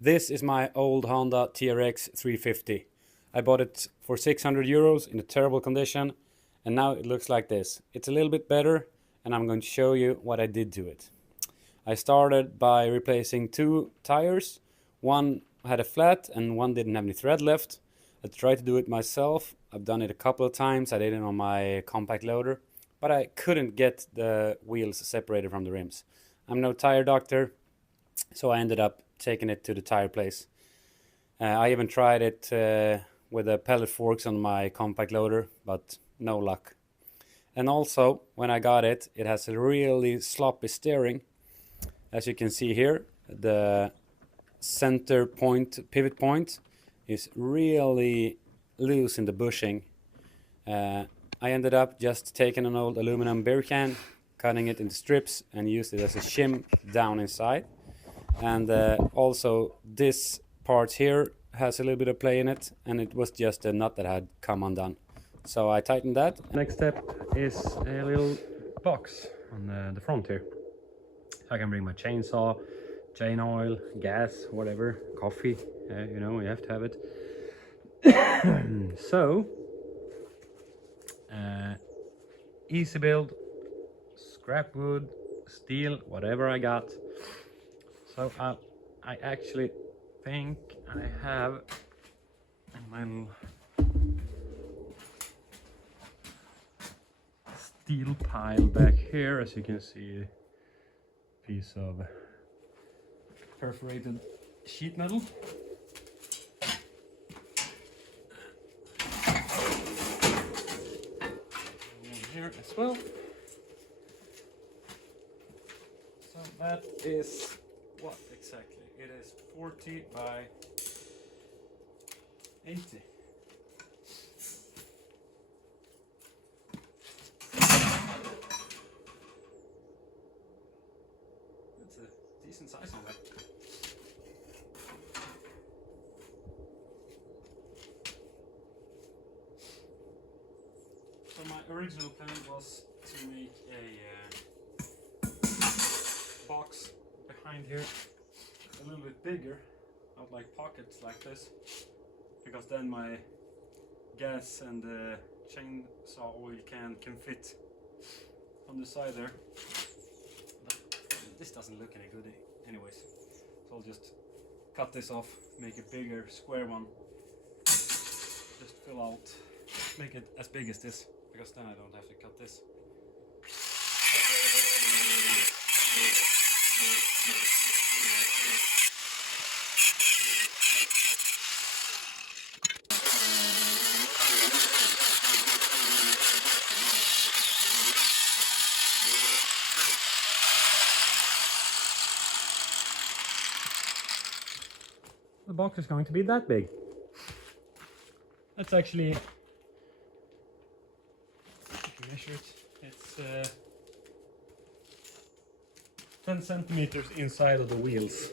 This is my old Honda TRX350. I bought it for 600 euros in a terrible condition, and now it looks like this. It's a little bit better, and I'm going to show you what I did to it. I started by replacing two tires. One had a flat and one didn't have any thread left. I tried to do it myself. I've done it a couple of times. I did it on my compact loader, but I couldn't get the wheels separated from the rims. I'm no tire doctor, so I ended up taking it to the tire place. I even tried it with the pellet forks on my compact loader, but no luck. And also, when I got it, it has a really sloppy steering. As you can see here, the center point, pivot point, is really loose in the bushing. I ended up just taking an old aluminum beer can, cutting it into strips, and used it as a shim down inside. And also this part here has a little bit of play in it, and it was just a nut that had come undone. So I tightened that. Next step is a little box on the front here. I can bring my chainsaw, chain oil, gas, whatever, coffee, you know, you have to have it. So, easy build, scrap wood, steel, whatever I got. So I actually think I have my steel pile back here. As you can see, a piece of perforated sheet metal. Here as well. So that is what exactly? It is 40 by 80. That's a decent size on that. So my original plan was to make a box behind here a little bit bigger, not like pockets like this, because then my gas and chainsaw oil can fit on the side there. But this doesn't look any good anyways, so I'll just cut this off, make a bigger square one, just fill out, make it as big as this, because then I don't have to cut this. The box is going to be that big. That's actually, if you measure it, it's 10 centimeters inside of the wheels,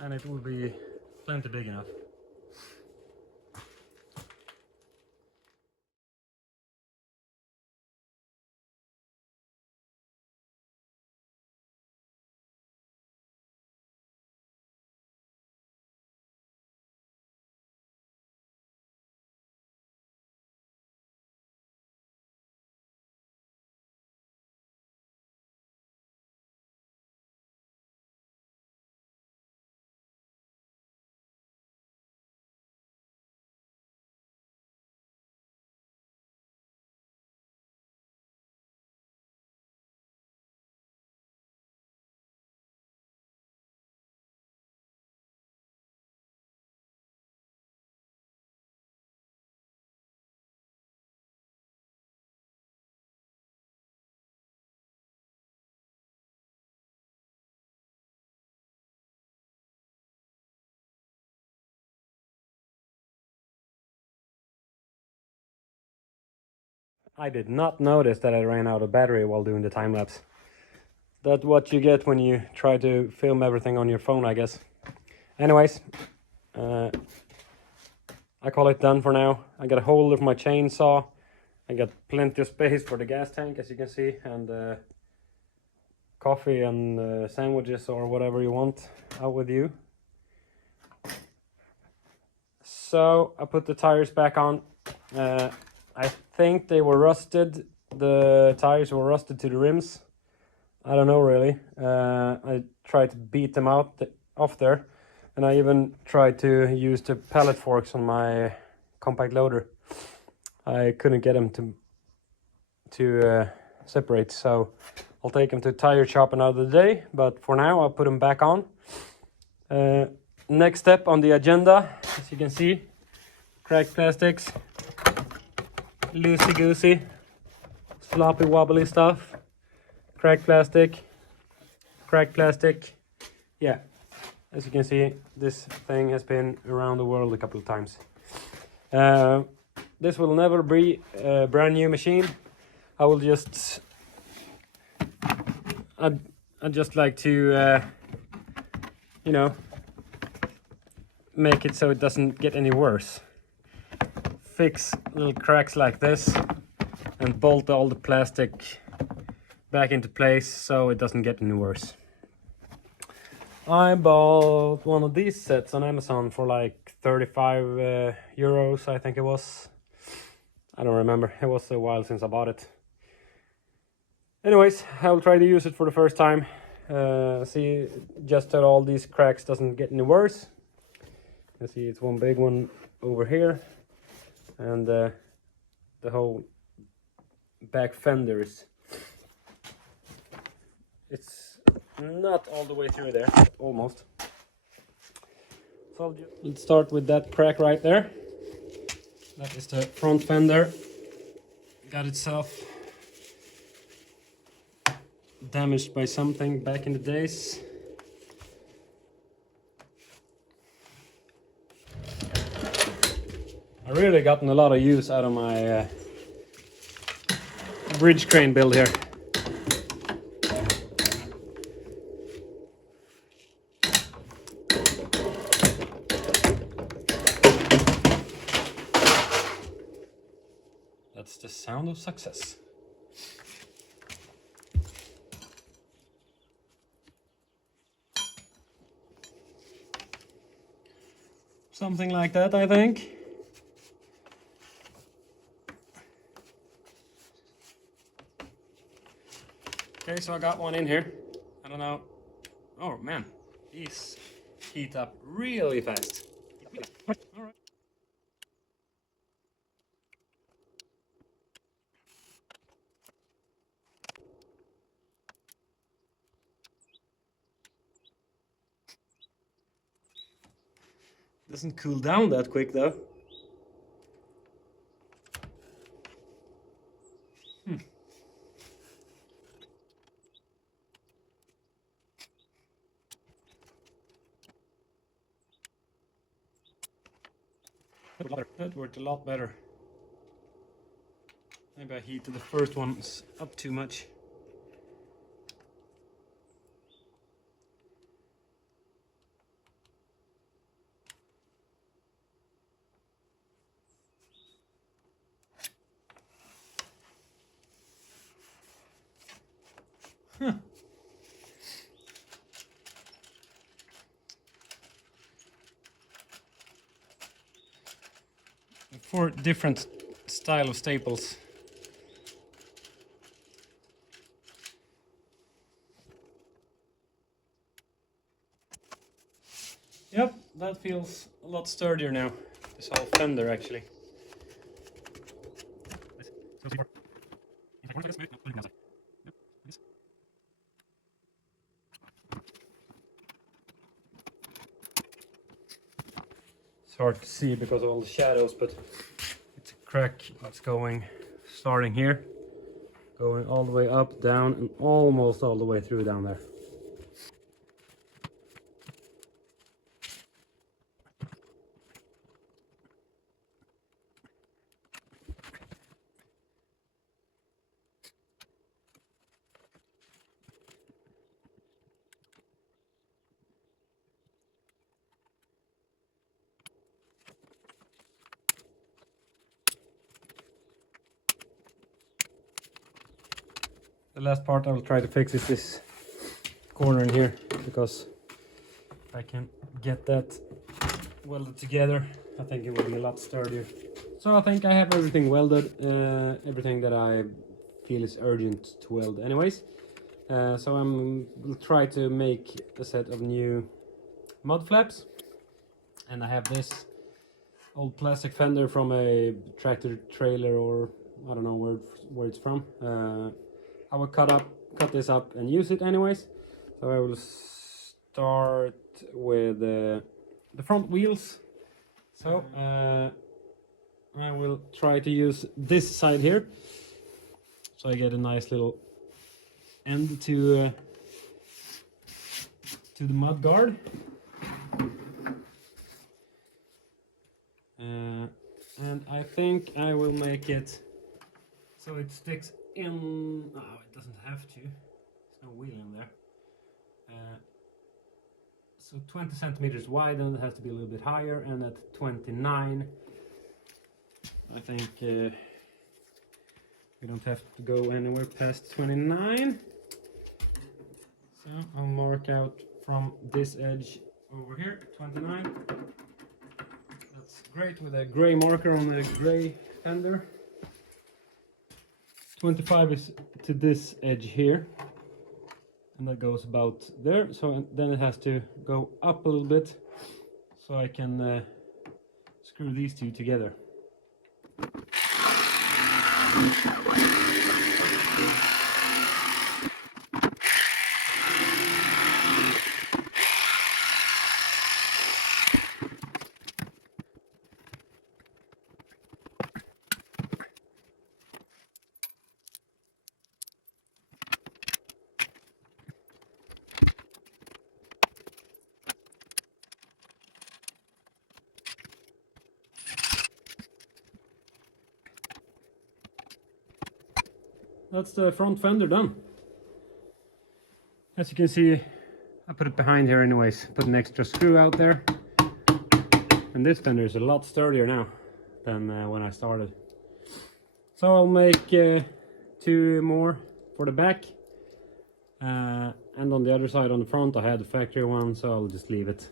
and it will be plenty big enough. I did not notice that I ran out of battery while doing the time lapse. That's what you get when you try to film everything on your phone, I guess. Anyways, I call it done for now. I got a hold of my chainsaw. I got plenty of space for the gas tank, as you can see, and coffee and sandwiches or whatever you want out with you. So I put the tires back on. I think they were rusted. The tires were rusted to the rims. I don't know really. I tried to beat them off there, and I even tried to use the pallet forks on my compact loader. I couldn't get them to separate, so I'll take them to tire shop another day. But for now, I'll put them back on. Next step on the agenda, as you can see, cracked plastics, loosey goosey, sloppy wobbly stuff, cracked plastic. Yeah, as you can see, this thing has been around the world a couple of times. This will never be a brand new machine. I will just I'd just like to you know, make it so it doesn't get any worse. Fix little cracks like this and bolt all the plastic back into place so it doesn't get any worse. I bought one of these sets on Amazon for like 35 euros, I think it was. I don't remember, it was a while since I bought it. Anyways, I'll try to use it for the first time. See just that all these cracks doesn't get any worse. You see it's one big one over here, and the whole back fenders. It's not all the way through there, but almost. So let's start with that crack right there. That is the front fender. Got itself damaged by something back in the days. I really gotten a lot of use out of my bridge crane build here. That's the sound of success. Something like that, I think. Okay, so I got one in here. I don't know. Oh man, these heat up really fast. All right. Doesn't cool down that quick though. That worked a lot better. Maybe I heated the first ones up too much. Huh. Four different style of staples. Yep, that feels a lot sturdier now. This whole fender actually. It's hard to see because of all the shadows, but it's a crack that's starting here, going all the way up, down, and almost all the way through down there. The last part I will try to fix is this corner in here, because if I can get that welded together, I think it will be a lot sturdier. So I think I have everything welded, everything that I feel is urgent to weld anyways. So will try to make a set of new mud flaps, and I have this old plastic fender from a tractor trailer, or I don't know where it's from. I will cut this up and use it anyways. So I will start with the front wheels. So I will try to use this side here, so I get a nice little end to the mud guard. And I think I will make it so it sticks in. Oh, it doesn't have to. There's no wheel in there. So 20 centimeters wide, and it has to be a little bit higher, and at 29 I think we don't have to go anywhere past 29. So I'll mark out from this edge over here, 29. That's great, with a gray marker on a gray fender. 25 is to this edge here, and that goes about there. So then it has to go up a little bit, so I can screw these two together. That's the front fender done. As you can see, I put it behind here anyways, put an extra screw out there. And this fender is a lot sturdier now than when I started. So I'll make 2 more for the back. And on the other side, on the front, I had the factory one, so I'll just leave it.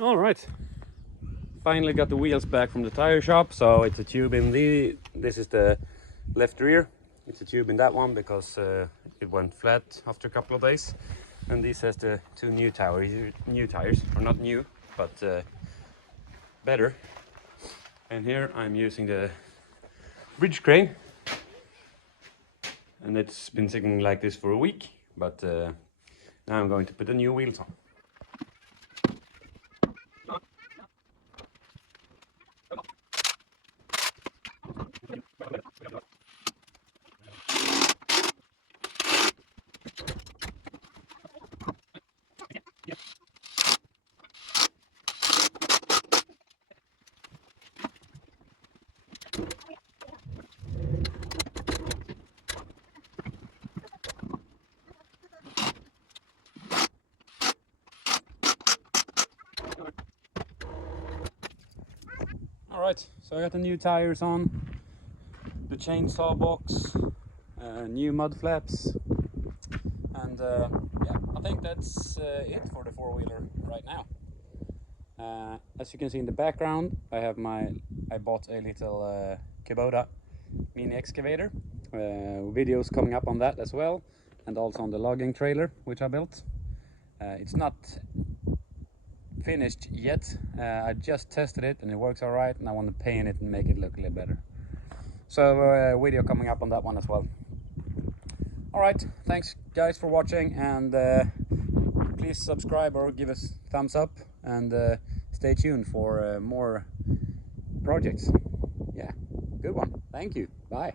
All right, finally got the wheels back from the tire shop. So it's a tube in this is the left rear. It's a tube in that one because it went flat after a couple of days. And this has the 2 new tires, or not new, but better. And here I'm using the bridge crane, and it's been sitting like this for a week, but now I'm going to put the new wheels on. Alright, so I got the new tires on, the chainsaw box, new mud flaps, and yeah, I think that's it for the 4-wheeler right now. As you can see in the background, I bought a little Kubota mini excavator. Videos coming up on that as well, and also on the logging trailer which I built. It's not finished yet. I just tested it and it works alright, and I want to paint it and make it look a little better. So video coming up on that one as well. Alright, thanks guys for watching, and please subscribe or give us thumbs up, and stay tuned for more projects. Yeah, good one. Thank you. Bye.